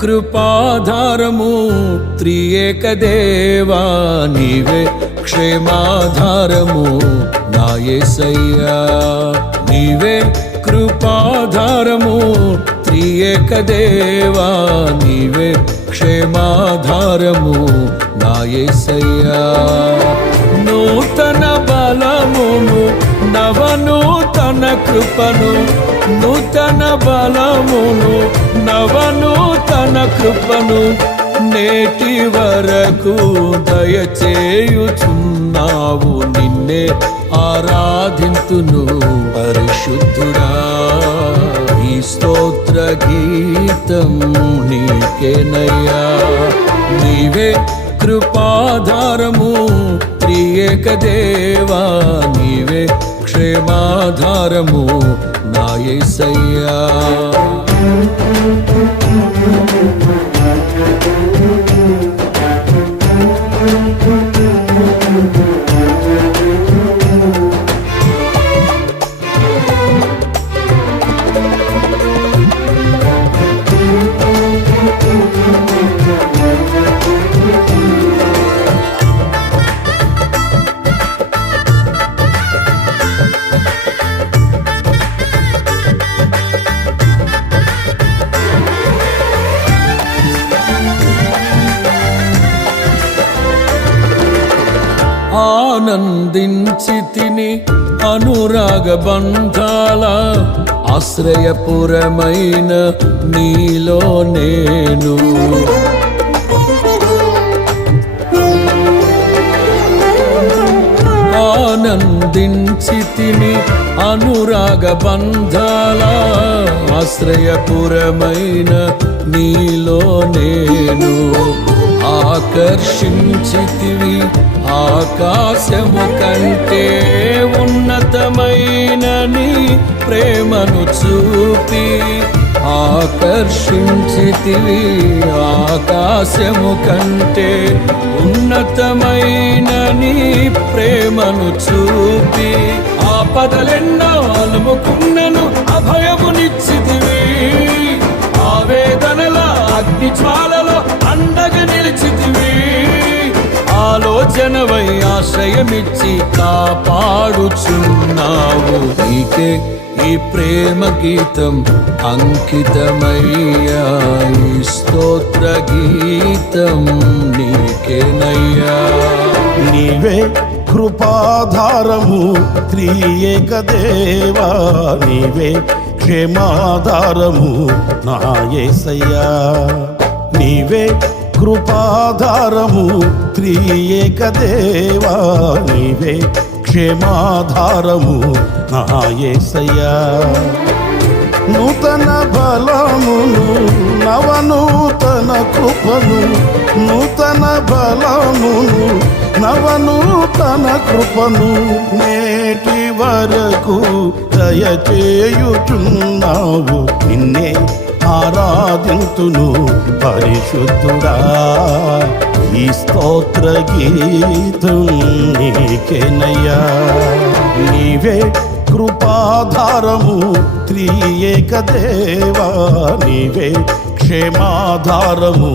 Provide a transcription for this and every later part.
కృపాధారము త్రియేక దేవా నీవే క్షేమాధారము నాయసయ్యా నీవే కృపాధారము త్రియేక దేవా నీవే క్షేమాధారము నాయసయ్యా నూతన బలమును నవనూతన కృపను నూతన బలమును కృపను నేటి వరకు దయచేయుచున్నావు. నిన్నే ఆరాధింతును పరిశుద్ధుడా. ఈ స్తోత్ర గీతం నీకేనయ్యా. నీవే కృపాధారము త్రియేక దేవా. నీవే క్షేమాధారము నాయసయ్యా ఆనందించి తిని అనురాగ బంధాల ఆశ్రయపురమైన నీలో నేను. ఆనందించి తిని అనురాగ బంధాల ఆశ్రయపురమైన నీలో నేను ఆకర్షించితివి ఆకాశము కంటే ఉన్నతమైన నీ ప్రేమను చూపి ఆకర్షించితివి ఆకాశము కంటే ఉన్నతమైన నీ ప్రేమను చూపి ఆపదలెన్నో అలుముకున్నను అభయమునిచ్చితివి. ఆవేదనల అగ్ని జ్వాలలో అండగా నిలిచితివి. ఆలోచనవై ఆశ్రయమిచ్చి కాపాడుచున్నావు నీకే. ఈ ప్రేమ గీతం అంకితమయ్యా ఈ స్తోత్ర గీతం నీకేనయ్యా. నీవే కృపాధారము త్రియేక దేవా. నీవే క్షేమాధారము నాయసయ్యా. నీవే కృపాధారము త్రియేక దేవా. నీవే క్షేమాధారము నాయసయ్యా నూతన బలమును నవనూతన కృపను నూతన బలమును నవనూతన కృపను నేటి వరకు దయచేయుచున్నావు. నిన్నే ఆరాధింతును పరిశుద్ధుడా. ఈ స్తోత్ర గీతం నీకేనయ్యా. నీవే కృపాధారము త్రియేక దేవా. నీవే క్షేమాధారము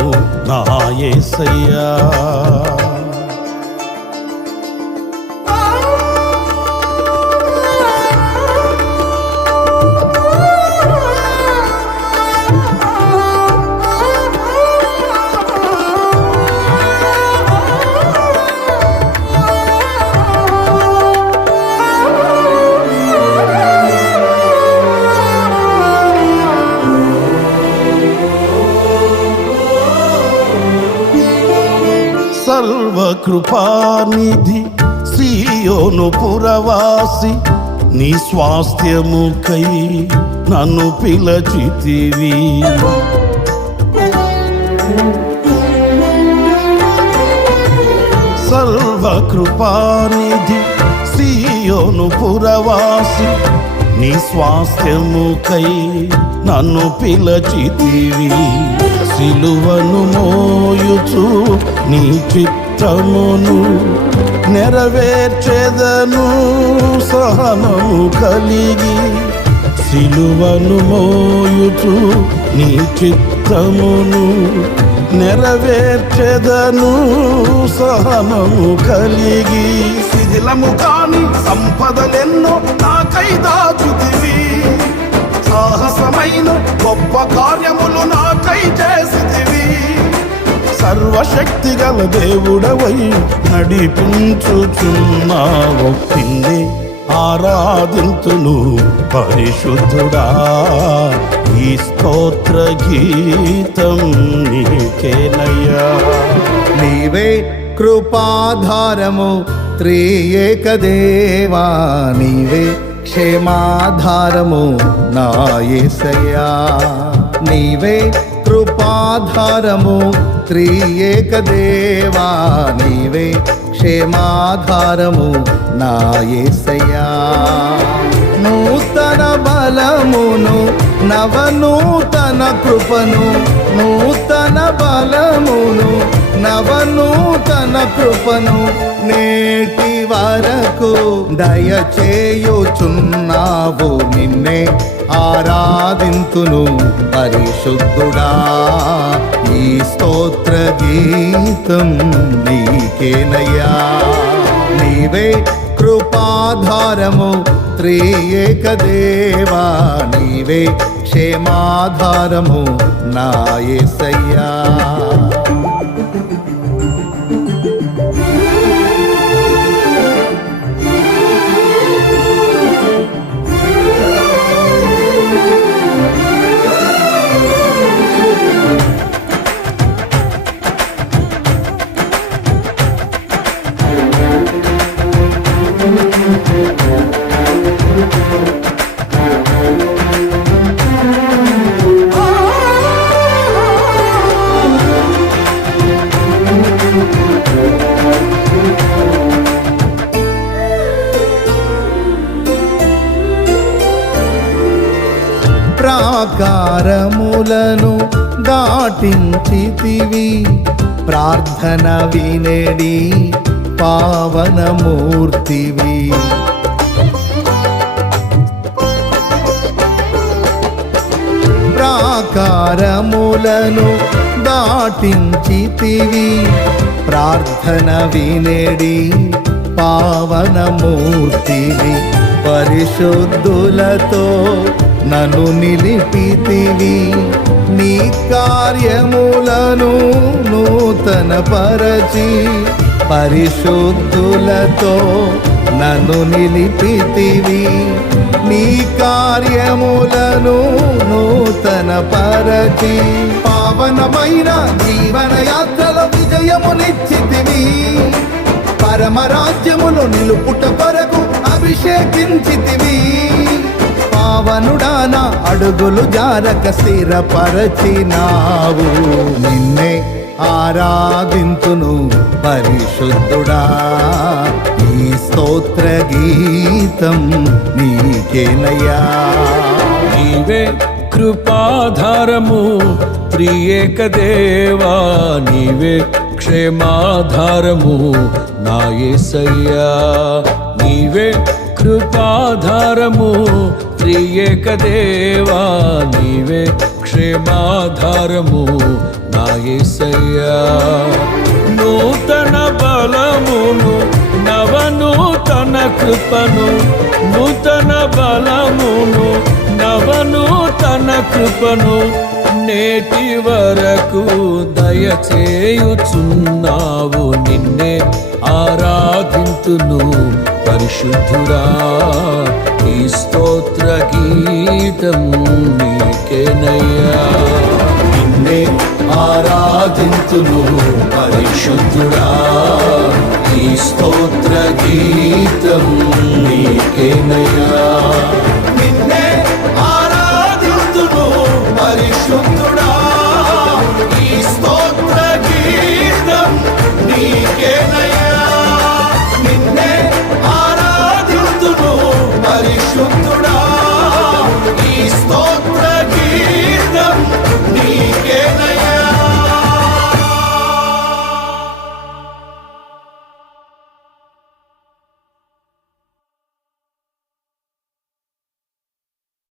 నాయసయ్యా కృపానిధి శ్రీయోను పురవాసి నీ స్వాస్థ్యముకై నన్ను పిలచితివి. సర్వకృపానిధి శ్రీయోను పురవాసి నీ స్వాస్థ్యముకై నన్ను పిలచితివి. సిలువను మోయుచు నీ చిత్త ఇష్టమును నెరవేర్చెదను సహనము కలిగి సిలువను మోయుచు నీ చిత్తమును నెరవేర్చెదను సహనము కలిగి శిథిలము కాని సంపదలెన్నో నాకై దాచుతివి సాహసమైన గొప్ప కార్యములు నాకై సర్వశక్తి గల దేవుడవై నడిపించుచున్నావు. నిన్నే ఆరాధింతును పరిశుద్ధుడా. ఈ స్తోత్ర గీతం నీకేనయ్యా. నీవే కృపాధారము త్రియేకదేవా. నీవే క్షేమాధారము నాయసయ్యా. నీవే కృపాధారము త్రియేకదేవా నీవే క్షేమాధారము నా నూతన బలమును నవనూతన కృపను నూతన బలమును నవనూతన కృపను నేటి వరకు దయచేయుచున్నావు నిన్నే. ఆరాధింతును పరిశుద్ధుడా. ఈ స్తోత్ర గీతం నీకేనయ్యా. నీవే కృపాధారము త్రియేకదేవా నీవే క్షేమాధారము నాయసయ్యా ప్రాకారములను దాటించితివి. ప్రార్థన వినేడి పావనమూర్తివి. ప్రాకారములను దాటించితివి. ప్రార్థన వినేడి పావనమూర్తివి. పరిశుద్ధులతో నన్ను నిలిపితివి. నీ కార్యములను నూతన పరచి పరిశుద్ధులతో నన్ను నిలిపితివి. నీ కార్యములను నూతన పరచి పావనమైన జీవన యాత్రల విజయమునిచ్చితివి. పరమరాజ్యమును నిలుపుట కొరకు అభిషేకించితివి. పావనుడాన అడుగులు జారక స్థిరపరచినావు. నిన్నే ఆరాధింతును పరిశుద్ధుడా. ఈ స్తోత్ర గీతం నీకేనయ్యా నీవే కృపాధారము త్రియేక దేవా. నీవే క్షేమాధారము నా ఏసయ్యా నీవే కృపాధారము త్రియేక దేవా నీవే క్షేమాధారము నా ఏసయ్యా. నూతన బలమును నవనూతన కృపను నూతన బలమును నవనూతన కృపను నేటి వరకు దయచేయుచున్నావు నిన్నే ఆరాధింతును పరిశుద్ధురా ఈ స్తోత్ర గీతం నీకేనయ్యా. నిన్నే ఆరాధింతును పరిశుద్ధుడా. ఈ స్తోత్ర గీతం నీకేనయ్యా.